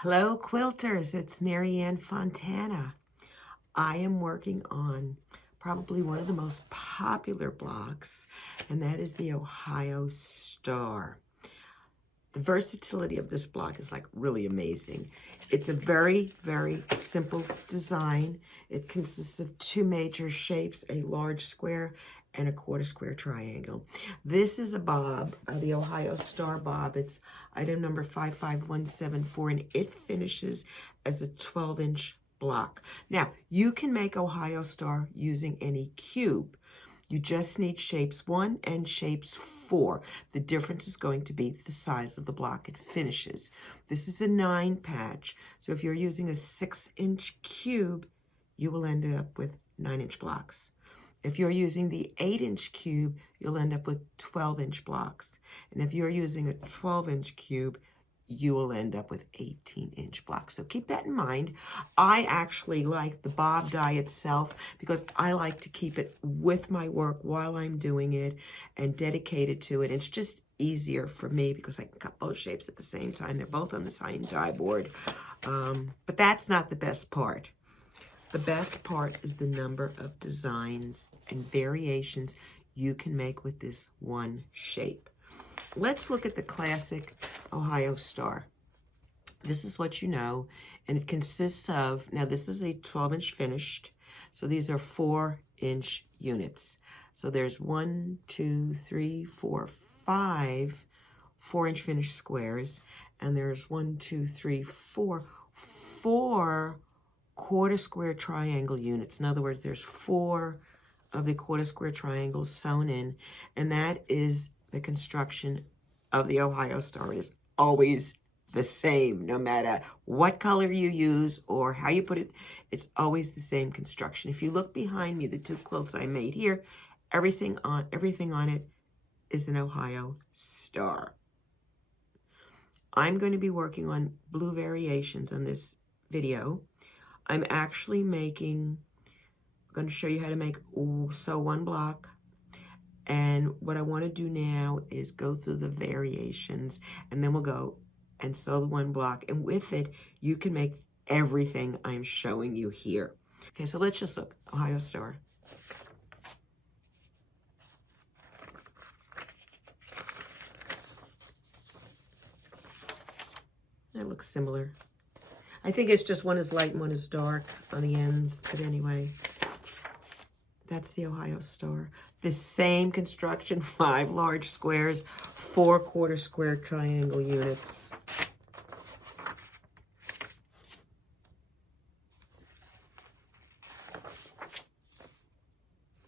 Hello, quilters. It's Marianne Fontana. I am working on probably one of the most popular blocks, and that is the Ohio Star. The versatility of this block is like really amazing. It's a very, very simple design. It consists of two major shapes, a large square and a quarter square triangle. This is a bob, the Ohio Star bob. It's item number 55174, and it finishes as a 12-inch block. Now, you can make Ohio Star using any cube. You just need shapes 1 and shapes 4. The difference is going to be the size of the block it finishes. This is a 9 patch, so if you're using a 6-inch cube, you will end up with 9-inch blocks. If you're using the 8-inch cube, you'll end up with 12-inch blocks. And if you're using a 12-inch cube, you will end up with 18-inch blocks. So keep that in mind. I actually like the bob die itself because I like to keep it with my work while I'm doing it and dedicated to it. It's just easier for me because I can cut both shapes at the same time. They're both on the same die board. But that's not the best part. The best part is the number of designs and variations you can make with this one shape. Let's look at the classic Ohio Star. This is what you know, and it consists of, now this is a 12-inch finished, so these are 4-inch units. So there's 1, 2, 3, 4, 5 4-inch finished squares, and there's 1, 2, 3, 4 quarter square triangle units. In other words, there's 4 of the quarter square triangles sewn in, and that is the construction of the Ohio Star. It is always the same, no matter what color you use or how you put it, it's always the same construction. If you look behind me, the 2 quilts I made here, everything on it is an Ohio Star. I'm going to be working on blue variations on this video. I'm actually going to show you how to sew one block. And what I want to do now is go through the variations, and then we'll go and sew the one block. And with it, you can make everything I'm showing you here. Okay, so let's just look. Ohio Star. That looks similar. I think it's just one is light and one is dark on the ends, but anyway. That's the Ohio Star. The same construction, 5 large squares, 4 quarter square triangle units.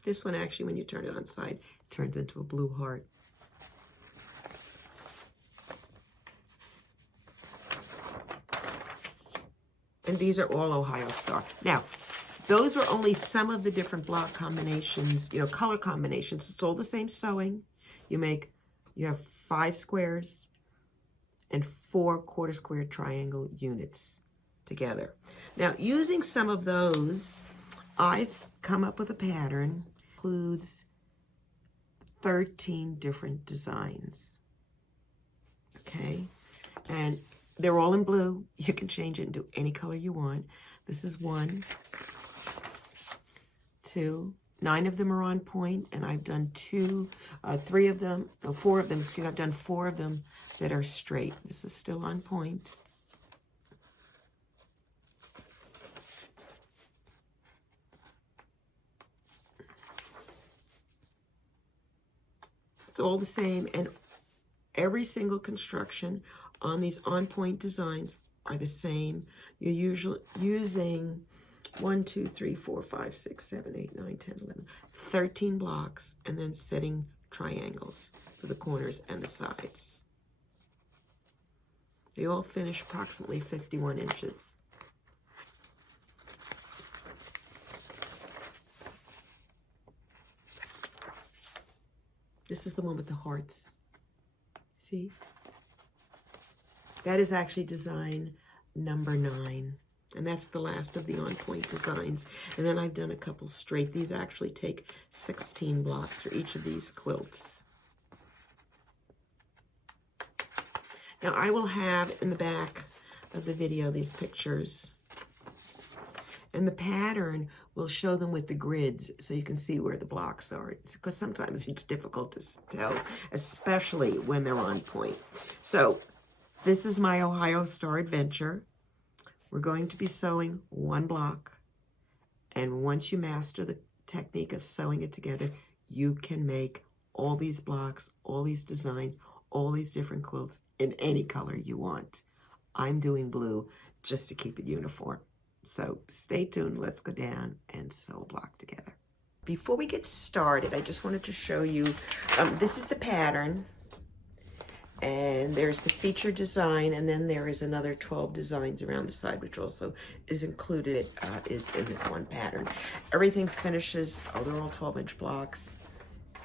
This one actually, when you turn it on side, turns into a blue heart. And these are all Ohio Star. Now, those were only some of the different block combinations, color combinations. It's all the same sewing. You have 5 squares and 4 quarter square triangle units together. Now, using some of those, I've come up with a pattern. It includes 13 different designs. Okay? And they're all in blue. You can change it into any color you want. This is 1, 2, 9 of them are on point, and I've done 4 of them, I've done 4 of them that are straight. This is still on point. It's all the same, and every single construction on these on-point designs are the same. You're usually using 1, 2, 3, 4, 5, 6, 7, 8, 9, 10, 11, 13 blocks, and then setting triangles for the corners and the sides. They all finish approximately 51 inches. This is the one with the hearts. See? That is actually design number 9. And that's the last of the on-point designs. And then I've done a couple straight. These actually take 16 blocks for each of these quilts. Now I will have in the back of the video, these pictures. And the pattern will show them with the grids so you can see where the blocks are. Because sometimes it's difficult to tell, especially when they're on point. So this is my Ohio Star adventure. We're going to be sewing one block. And once you master the technique of sewing it together, you can make all these blocks, all these designs, all these different quilts in any color you want. I'm doing blue just to keep it uniform. So stay tuned, let's go down and sew a block together. Before we get started, I just wanted to show you, this is the pattern, and there's the feature design, and then there is another 12 designs around the side, which also is included, is in this one pattern. Everything finishes, they're all 12-inch blocks,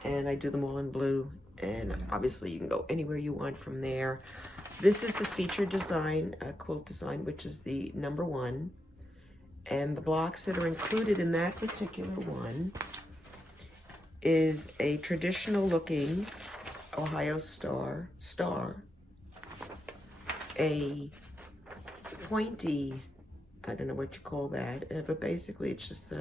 and I do them all in blue, and obviously you can go anywhere you want from there. This is the feature design, quilt design, which is the number 1. And the blocks that are included in that particular one is a traditional looking Ohio Star, a pointy, I don't know what you call that, but basically it's just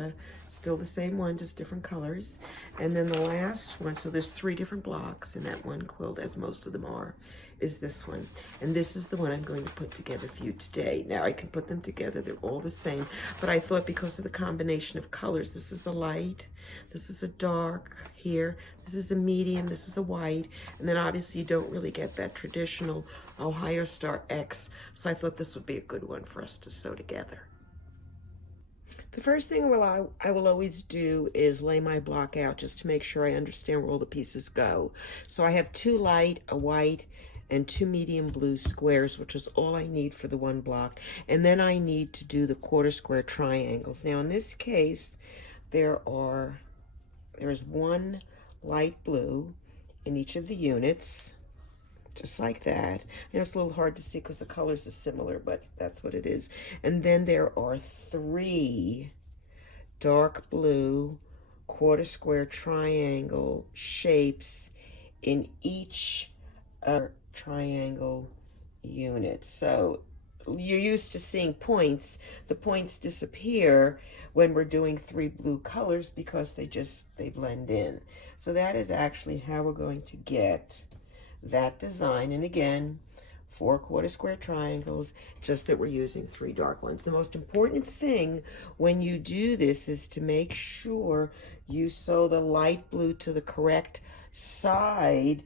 still the same one, just different colors. And then the last one, so there's 3 different blocks in that one quilt, as most of them are, is this one. And this is the one I'm going to put together for you today. Now I can put them together, they're all the same, but I thought because of the combination of colors, this is a light, this is a dark here, this is a medium, this is a white, and then obviously you don't really get that traditional Ohio Star X, so I thought this would be a good one for us to sew together. The first thing I will always do is lay my block out just to make sure I understand where all the pieces go. So I have 2 light, a white, and 2 medium blue squares, which is all I need for the one block. And then I need to do the quarter square triangles. Now in this case, there is 1 light blue in each of the units, just like that. I know it's a little hard to see because the colors are similar, but that's what it is. And then there are 3 dark blue quarter square triangle shapes in each triangle unit. So you're used to seeing points. The points disappear when we're doing 3 blue colors because they blend in. So that is actually how we're going to get that design. And again, 4 quarter square triangles, just that we're using 3 dark ones. The most important thing when you do this is to make sure you sew the light blue to the correct side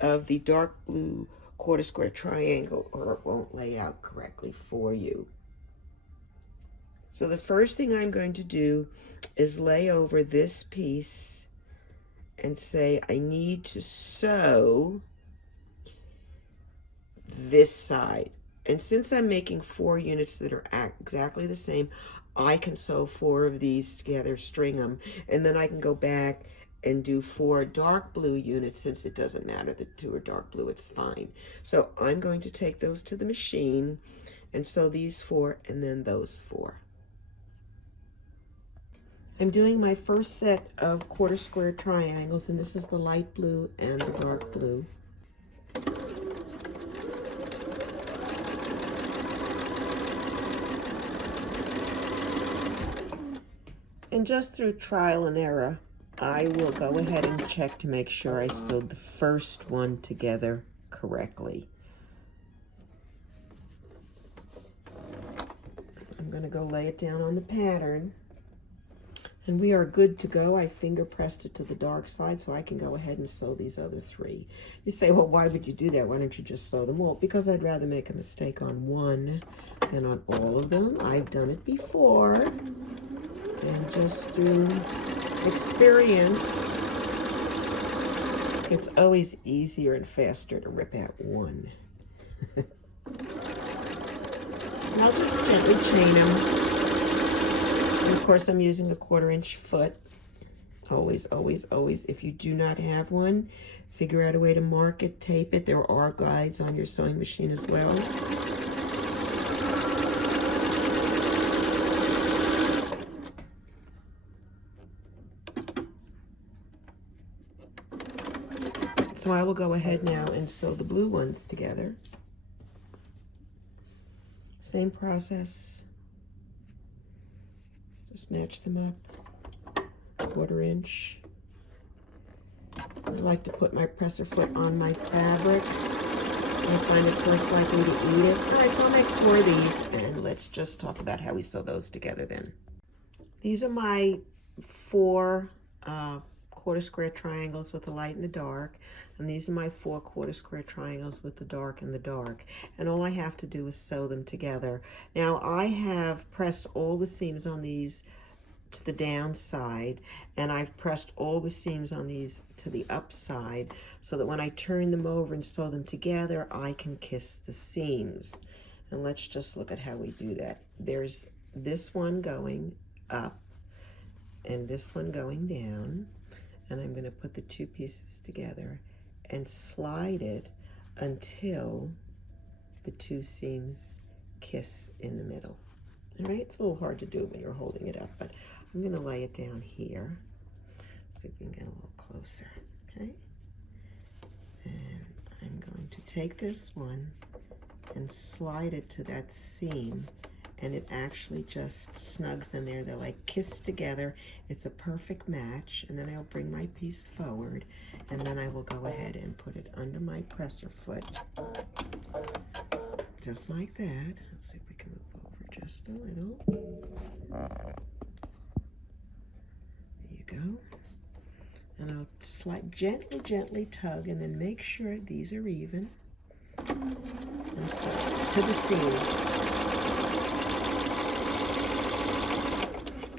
of the dark blue quarter square triangle, or it won't lay out correctly for you. So the first thing I'm going to do is lay over this piece and say I need to sew this side. And since I'm making 4 units that are exactly the same, I can sew 4 of these together, string them, and then I can go back and do 4 dark blue units. Since it doesn't matter, the 2 are dark blue, it's fine. So I'm going to take those to the machine and sew these 4 and then those 4. I'm doing my first set of quarter square triangles, and this is the light blue and the dark blue. And just through trial and error, I will go ahead and check to make sure I sewed the first one together correctly. I'm going to go lay it down on the pattern. And we are good to go. I finger pressed it to the dark side so I can go ahead and sew these other 3. You say, well, why would you do that? Why don't you just sew them all? Because I'd rather make a mistake on one than on all of them. I've done it before. And just through experience, it's always easier and faster to rip out one. And I'll just gently chain them. And of course, I'm using a 1/4 inch foot. Always, always, always. If you do not have one, figure out a way to mark it, tape it. There are guides on your sewing machine as well. So I will go ahead now and sew the blue ones together. Same process. Just match them up, 1/4 inch. I like to put my presser foot on my fabric. I find it's less likely to eat it. All right, so I'll make 4 of these, and let's just talk about how we sew those together then. These are my 4 1/4 square triangles with the light and the dark, and these are my 4 1/4 square triangles with the dark and the dark, and all I have to do is sew them together. Now I have pressed all the seams on these to the downside, and I've pressed all the seams on these to the upside so that when I turn them over and sew them together, I can kiss the seams. And let's just look at how we do that. There's this one going up and this one going down, and I'm going to put the 2 pieces together and slide it until the 2 seams kiss in the middle. All right, it's a little hard to do when you're holding it up, but I'm going to lay it down here. See if we can get a little closer, okay? And I'm going to take this one and slide it to that seam, and it actually just snugs in there. They're like kissed together. It's a perfect match. And then I'll bring my piece forward, and then I will go ahead and put it under my presser foot, just like that. Let's see if we can move over just a little. Go. And I'll slide gently tug, and then make sure these are even, and sew to the seam.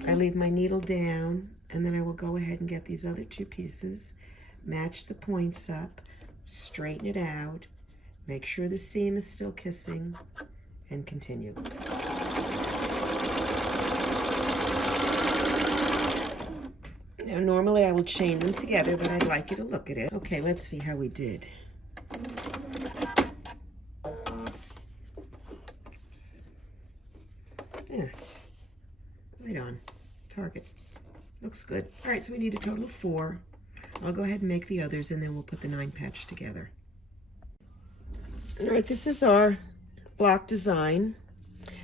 I leave my needle down, and then I will go ahead and get these other 2 pieces, match the points up, straighten it out, make sure the seam is still kissing, and continue. Now, normally I will chain them together, but I'd like you to look at it. Okay, let's see how we did. Yeah, right on target. Looks good. All right, so we need a total of 4. I'll go ahead and make the others, and then we'll put the 9 patch together. All right, this is our block design,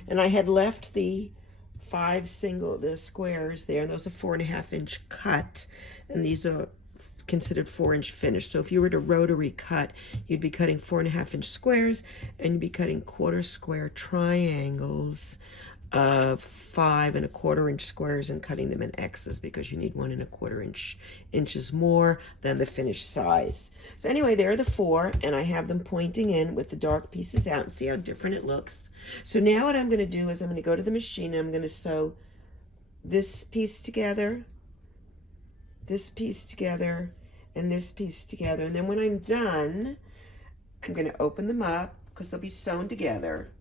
and I had left the 5 squares there, and those are 4.5 inch cut, and these are considered 4 inch finish. So if you were to rotary cut, you'd be cutting 4.5 inch squares, and you'd be cutting 1/4 square triangles of 5 1/4 inch squares and cutting them in X's, because you need 1 1/4 inches more than the finished size. So anyway, there are the 4, and I have them pointing in with the dark pieces out, and see how different it looks. So now what I'm going to do is I'm going to go to the machine, and I'm going to sew this piece together, this piece together, and this piece together. And then when I'm done, I'm going to open them up because they'll be sewn together.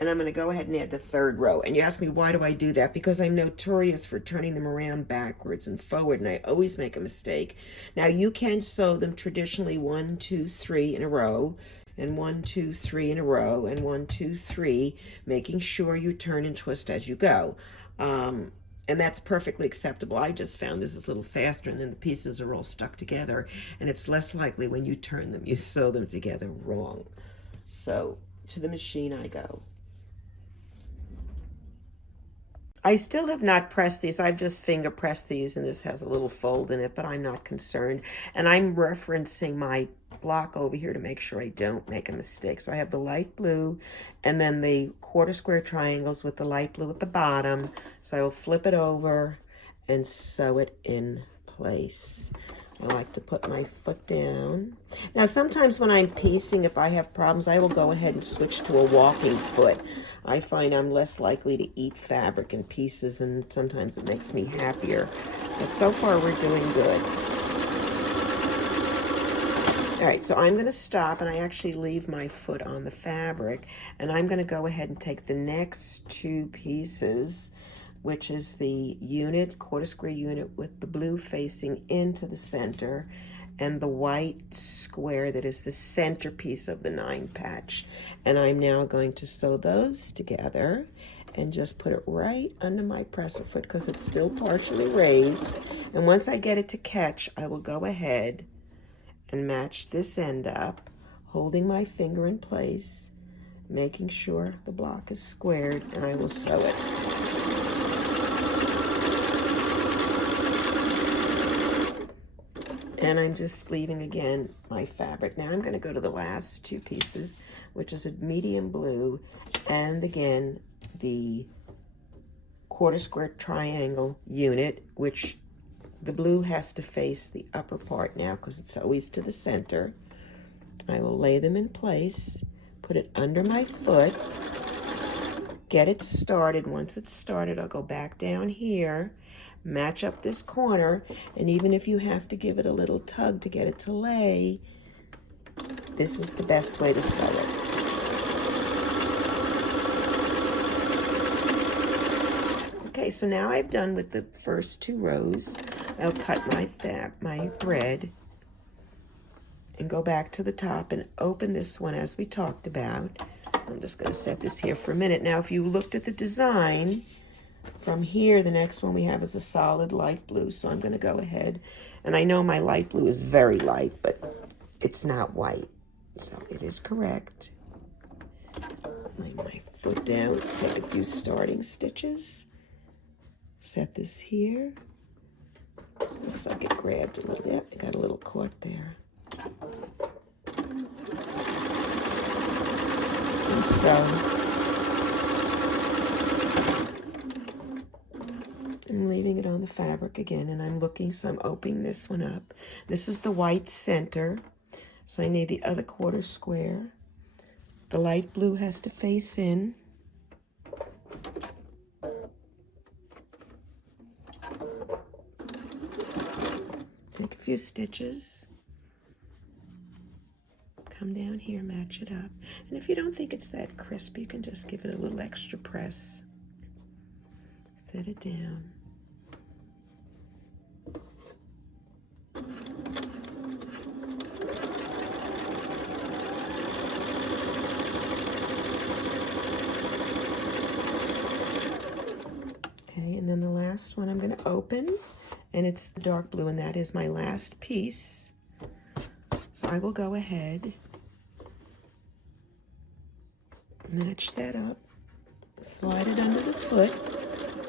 And I'm going to go ahead and add the 3rd row. And you ask me, why do I do that? Because I'm notorious for turning them around backwards and forward, and I always make a mistake. Now, you can sew them traditionally 1, 2, 3 in a row, and 1, 2, 3 in a row, and 1, 2, 3, making sure you turn and twist as you go. And that's perfectly acceptable. I just found this is a little faster, and then the pieces are all stuck together, and it's less likely when you turn them, you sew them together wrong. So to the machine I go. I still have not pressed these. I've just finger pressed these, and this has a little fold in it, but I'm not concerned. And I'm referencing my block over here to make sure I don't make a mistake. So I have the light blue and then the 1/4 square triangles with the light blue at the bottom. So I will flip it over and sew it in place. I like to put my foot down. Now, sometimes when I'm piecing, if I have problems, I will go ahead and switch to a walking foot. I find I'm less likely to eat fabric in pieces, and sometimes it makes me happier. But so far, we're doing good. All right, so I'm going to stop, and I actually leave my foot on the fabric, and I'm going to go ahead and take the next 2 pieces, which is the unit, 1/4 square unit with the blue facing into the center, and the white square that is the centerpiece of the 9 patch. And I'm now going to sew those together and just put it right under my presser foot because it's still partially raised. And once I get it to catch, I will go ahead and match this end up, holding my finger in place making sure the block is squared, and I will sew it. And I'm just leaving again my fabric. Now I'm going to go to the last two pieces, which is a medium blue and again the quarter square triangle unit, which the blue has to face the upper part now because it's always to the center. I will lay them in place, put it under my foot, get it started. Once it's started, I'll go back down here, match up this corner, and even if you have to give it a little tug to get it to lay, this is the best way to sew it. Okay, so now I've done with the first two rows. I'll cut my thread and go back to the top and open this one as we talked about. I'm just going to set this here for a minute. Now, if you looked at the design, from here, the next one we have is a solid light blue. So I'm going to go ahead, and I know my light blue is very light, but it's not white. So it is correct. Lay my foot down, take a few starting stitches. Set this here. Looks like it grabbed a little. Yep, it got a little caught there. And so I'm leaving it on the fabric again, and I'm looking, so I'm opening this one up. This is the white center, so I need the other quarter square. The light blue has to face in. Take a few stitches. Come down here, match it up. And if you don't think it's that crisp, you can just give it a little extra press. Set it down. Okay, and then the last one I'm going to open, and it's the dark blue, and that is my last piece. So I will go ahead, match that up, slide it under the foot,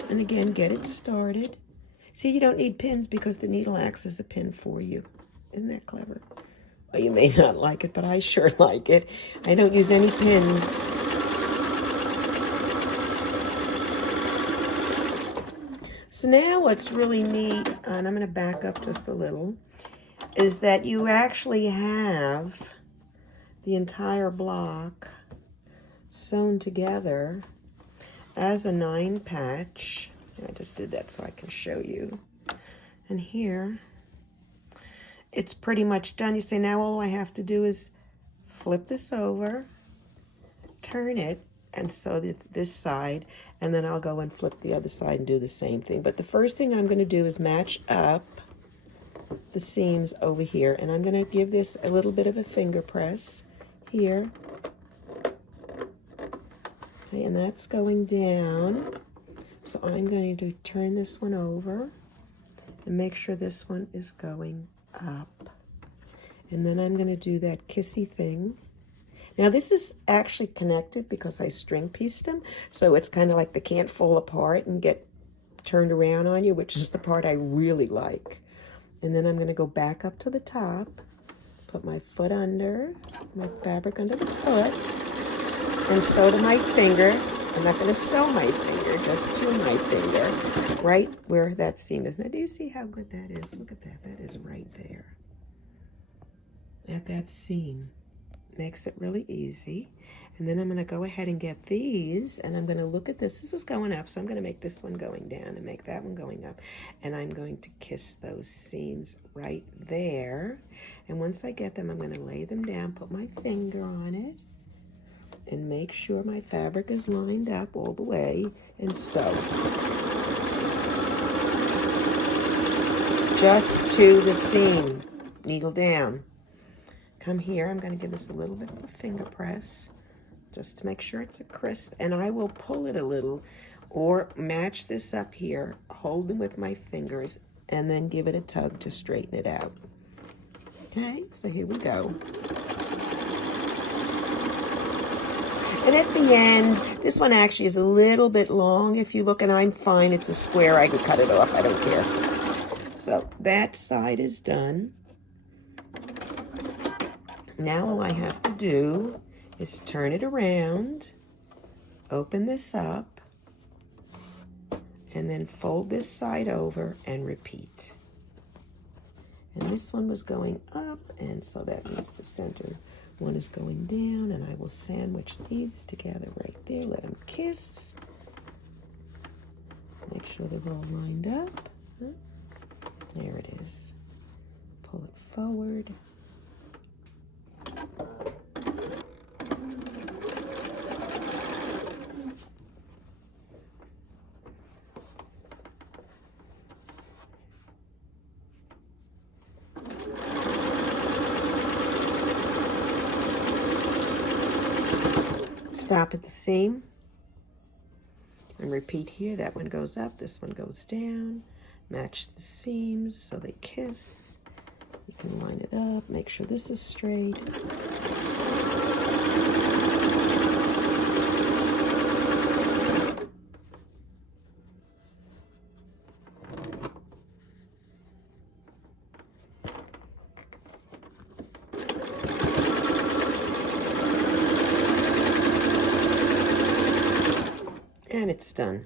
and again, get it started. See, you don't need pins because the needle acts as a pin for you. Isn't that clever? Well, you may not like it, but I sure like it. I don't use any pins. So now what's really neat, and I'm going to back up just a little, is that you actually have the entire block sewn together as a 9 patch. I just did that so I can show you. And here, it's pretty much done. You say, now all I have to do is flip this over, turn it, and sew this side, and then I'll go and flip the other side and do the same thing. But the first thing I'm going to do is match up the seams over here, and I'm going to give this a little bit of a finger press here. Okay, and that's going down. So I'm going to turn this one over and make sure this one is going up. And then I'm going to do that kissy thing. Now this is actually connected because I string pieced them, so it's kind of like they can't fall apart and get turned around on you, which is the part I really like. And then I'm going to go back up to the top, put my foot under, my fabric under the foot, and sew to my finger. I'm not going to sew my finger, just to my finger, right where that seam is. Now, do you see how good that is? Look at that. That is right there. At that seam. Makes it really easy. And then I'm going to go ahead and get these, and I'm going to look at this. This is going up, so I'm going to make this one going down and make that one going up. And I'm going to kiss those seams right there. And once I get them, I'm going to lay them down, put my finger on it, and make sure my fabric is lined up all the way, and sew. Just to the seam. Needle down. Come here, I'm going to give this a little bit of a finger press, just to make sure it's a crisp, and I will pull it a little, or match this up here, hold them with my fingers, and then give it a tug to straighten it out. Okay, so here we go. And at the end, this one actually is a little bit long. If you look, and I'm fine, it's a square. I can cut it off, I don't care. So that side is done. Now all I have to do is turn it around, open this up, and then fold this side over and repeat. And this one was going up, and so that means the center one is going down, and I will sandwich these together right there. Let them kiss. Make sure they're all lined up. There it is. Pull it forward. Stop at the seam and repeat here. That one goes up, this one goes down. Match the seams so they kiss. You can line it up, make sure this is straight. And it's done,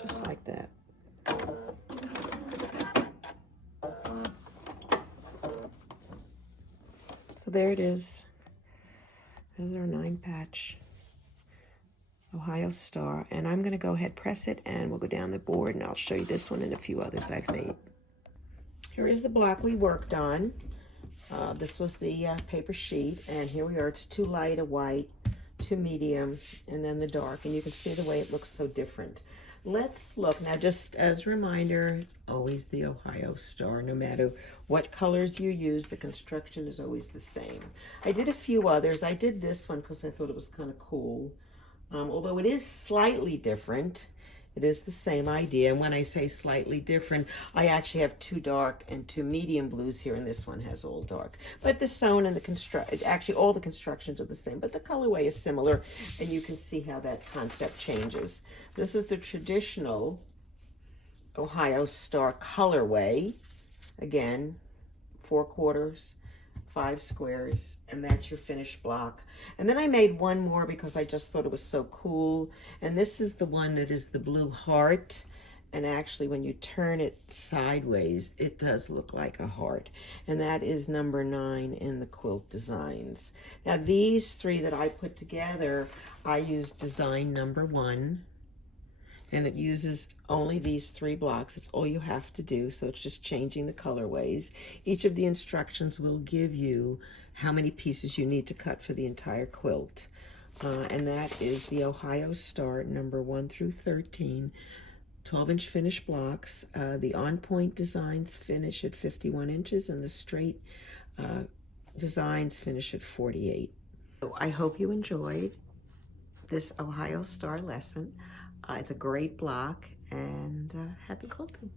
just like that. So there it is. There's our 9-patch Ohio Star. And I'm going to go ahead, press it, and we'll go down the board, and I'll show you this one and a few others I've made. Here is the block we worked on. This was the paper sheet, and here we are. It's too light a white, too medium, and then the dark, and you can see the way it looks so different. Let's look now, just as a reminder, it's always the Ohio Star. No matter what colors you use, the construction is always the same. I did a few others. I did this one because I thought it was kind of cool. Although it is slightly different, it is the same idea. And when I say slightly different, I actually have 2 dark and 2 medium blues here, and this one has all dark. But the sewn and the actually all the constructions are the same, but the colorway is similar, and you can see how that concept changes. This is the traditional Ohio Star colorway. Again, 4 quarters, 5 squares, and that's your finished block. And then I made one more because I just thought it was so cool, and this is the one that is the blue heart, and actually when you turn it sideways it does look like a heart, and that is number 9 in the quilt designs. Now these 3 that I put together, I used design number 1, and it uses only these 3 blocks. It's all you have to do, so it's just changing the colorways. Each of the instructions will give you how many pieces you need to cut for the entire quilt. And that is the Ohio Star number 1 through 13, 12-inch finished blocks. The on-point designs finish at 51 inches, and the straight designs finish at 48. So I hope you enjoyed this Ohio Star lesson. It's a great block, and happy quilting.